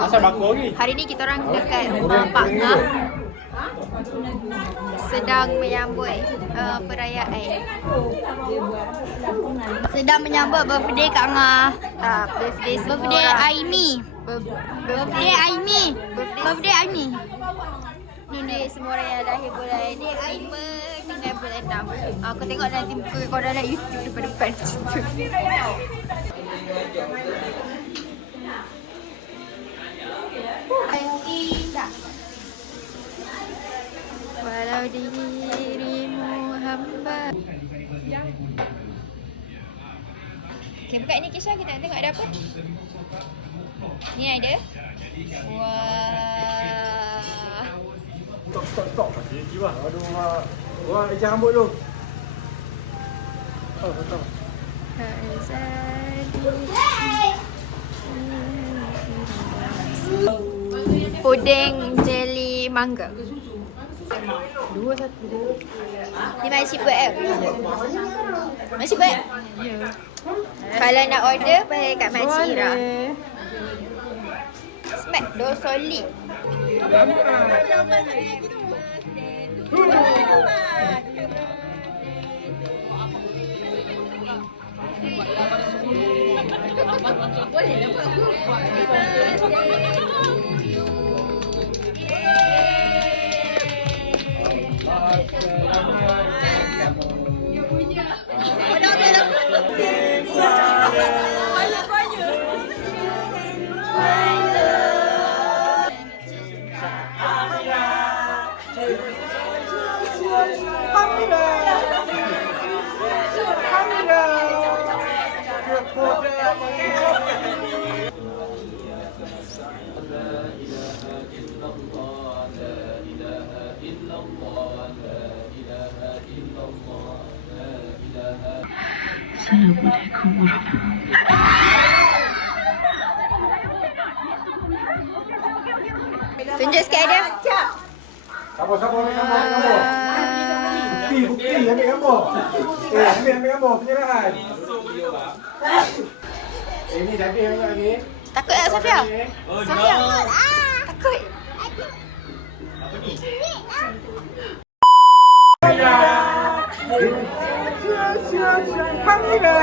Asal baku lagi. Hari ni kita orang dekat rumah Pak Ngah sedang menyambut perayaan. Sedang menyambut birthday Kak Ngah. Birthday Aimi. Birthday Aimi. Ni semua orang yang lahir bulan ni Aima dengan bulan 6. Aku tengok nanti muka kau dalam YouTube depan-depan situ. Walau dirimu hamba. Okay, buka ni Kisha, kita nak tengok ada apa. Ni ada. Wah. Stop. Jiwa. Aduh, orang ejah rambut tu. Betul. Puding jelly mangga. 2 1. Ni masih buat Masih buat? Ya. Kalau nak order boleh kat Makcik Ira. Smack do solid. Assalamualaikum warahmatullahi wabarakatuh. Tunjuk sikit ada. Sabar ambil gambar. Bukti ambil gambar. Ambil gambar penyerahan. Ini dah habis lagi. Takut tak Safia? Safia. Takut. Hamida,